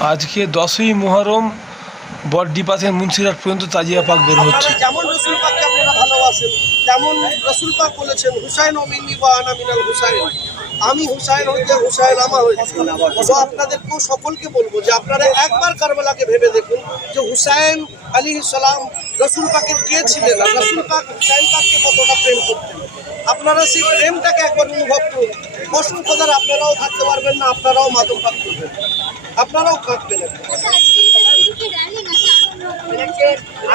আজকে 10ই মুহররম বড়ডিপা থেকে মুন্সিরহাট পর্যন্ত তাজিয়া পাক বের হচ্ছে। যেমন রসুল পাককে আপনারা ভালোবাসেন, তেমন রসুল পাক বলেছেন হুসাইন ও মিন্নি ওয়া আনা মিনাল হুসাইন, আমি হুসাইন হইতে হুসাইন আমা হয়েছে। তো আপনাদেরকেও সকলকে বলবো যে আপনারা একবার কারবালাকে ভেবে দেখুন যে হুসাইন আলাইহিস সালাম রসুল পাকের কে ছিলেন, আর রসুল পাক হুসাইন পাককে কতটা প্রেম করতেন। আপনারা সেই প্রেমটাকে একবার অনুভব করুন। কসম খোদার আপনারাও থাকতে পারবেন না, আপনারাও মাদক পাক করবেন, আপনারাও কাঁদবেন।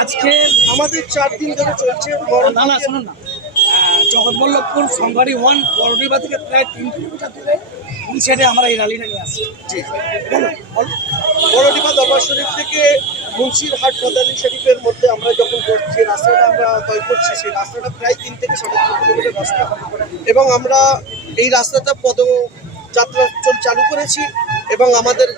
আজকে আমাদের 4 দিন ধরে চলছে শুনুন না, জগৎবল্লভপুর সংবাড়ি 1 বড়ডিপা থেকে প্রায় 3 কিলোমিটার দূরে দুই সাইডে আমরা এই র্যালিটা নিয়ে আসছি। বড়ডিপা দরবার শরীফ থেকে মুন্সিরহাট ফদালি শরীফের মধ্যে আমরা যখন যে রাস্তাটা আমরা তৈরি করছি, সেই রাস্তাটা প্রায় 3 থেকে 3.5 কিলোমিটার রাস্তা, এবং আমরা এই রাস্তাটা পদযাত্রা চালু করেছি। এবং আমাদের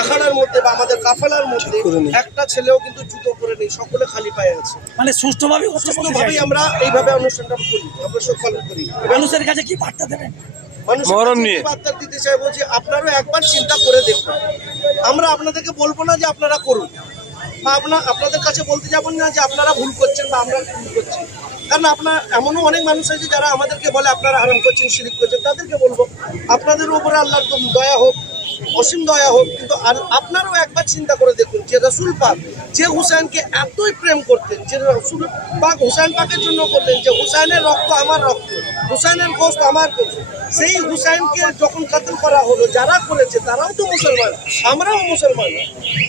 আখাড়ার মধ্যে বা আমাদের কাফেলার মধ্যে একটা ছেলেও কিন্তু জুতো পরে নেই, সকলে খালি পায়ে আছে। মানে সুষ্ঠুভাবেই আমরা এইভাবে অনুষ্ঠানটা করি, আমরা সব পালন করি। মানুষের কাছে কি বার্তা দেবেন? মহরম নিয়ে বার্তা দিতে চাইবো যে আপনারাও একবার চিন্তা করে দেখুন। আমরা আপনাদেরকে বলবো না যে আপনারা করুন, বা আপনাদের কাছে বলতে যাবেন না যে আপনারা ভুল করছেন বা আমরা ভুল করছি। কারণ এমনও অনেক মানুষ আছে যারা আমাদেরকে বলে আপনারা হারাম করছেন, শিরিক করছেন। তাদেরকে বলবো আপনাদের উপরে আল্লাহর দয়া হোক, অসীম দয়া হোক, কিন্তু আপনারাও একবার চিন্তা করে দেখুন যে রসুল পাক যে হুসাইনকে এতই প্রেম করতেন, যে রসুল পাক হুসাইন পাকের জন্য করলেন যে হুসাইনের রক্ত আমার রক্ত, হুসাইনের গোশত আমার গোশত, সেই হুসাইনকে যখন কাতল করা হলো, যারা করেছে তারাও তো মুসলমান, আমরাও মুসলমান,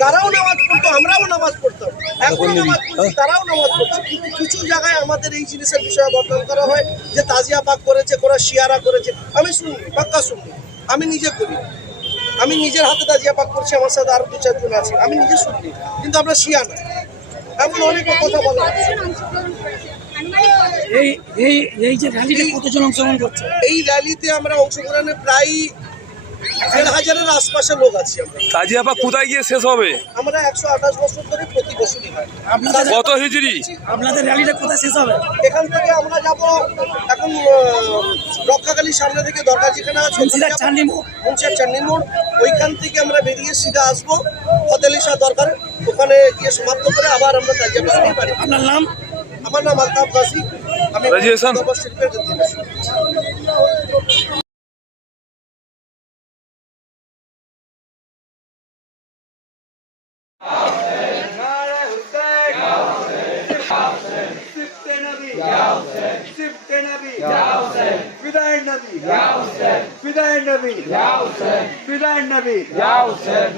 তারাও নামাজ পড়তো, আমরাও নামাজ পড়তাম, এখন নামাজ পড়ছি, তারাও নামাজ পড়ছে। কিন্তু কিছু জায়গায় আমাদের এই জিনিসের বিষয়ে বর্ণনা করা হয় যে তাজিয়া পাক করেছে, কোরা শিয়ারা করেছে। আমি শুনি, পাক্কা শুনি, আমি নিজে করি, আমি নিজের হাতে তাজিয়া পাক করছি, আমার সাথে আরো 2-4 জন আছে, আমি নিজে শুনি, কিন্তু আমরা শিয়া না। এমন অনেক কথা বলা। এই যে র্যালিতে কতজন অংশগ্রহণ করছে? এই র্যালিতে আমরা অংশগ্রহণে প্রায় 1,000-এর আশপাশে লোক আছি। আমরা তাজিয়া পাক কোথায় গিয়ে শেষ হবে? আমরা 128 বছর ধরে প্রতি বছরই হয়। কত হিজরি? আপনাদের র্যালিটা কোথায় শেষ হবে? এখান থেকে আমরা যাব এখন রক্ষাকালীর সামনে থেকে দরগা যেখানে আছে মুন্সিরহাট চান্নি মোড়, ওইখান থেকে আমরা বেরিয়ে সিধা আসবো ফতেলি শাহ দরগার, ওখানে গিয়ে সমাপ্ত করে আবার আমরা তাজিয়া পাক নিতে পারি। আপনার নাম? আমার নাম আলতাফ গাজী, আমি দরবার শরীফের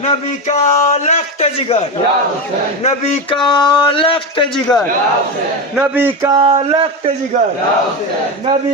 नबी का लख्त जिगर, नबी का लख्त जिगर, नबी का लख्त जिगर, नबी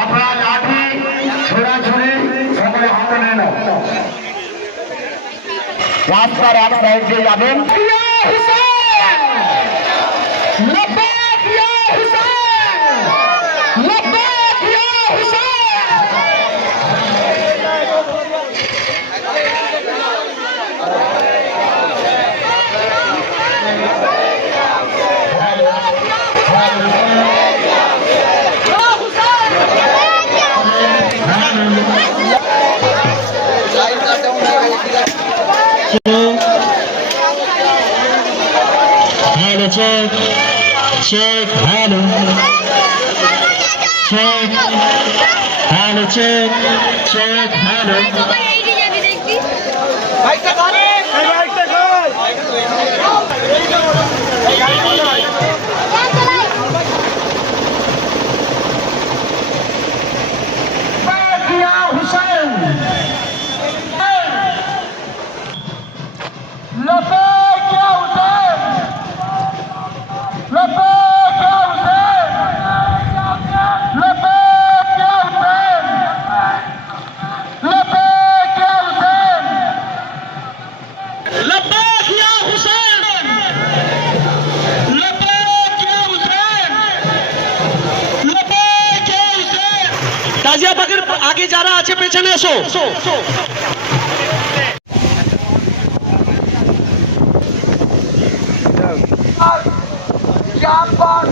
আপনারা লাঠি ছোড়াছুড়ি সকলে হাতে নেন, রাস্তার এক সাইড দিয়ে যাবেন। হুসেন লব্বাইক ইয়া হুসেন লব্বাইক ইয়া Hussain Hello, check, check, hello, check, hello, check, check, hello. Ya Hussein, labbaik ya Hussein, labbaik ya Hussein, labbaik ya Hussein, labbaik ya Hussein, labbaik ya Hussein, labbaik ya Hussein, labbaik ya Hussein. Tazia পাকের আগে যারা আছে পেছনে এসো। Jump on!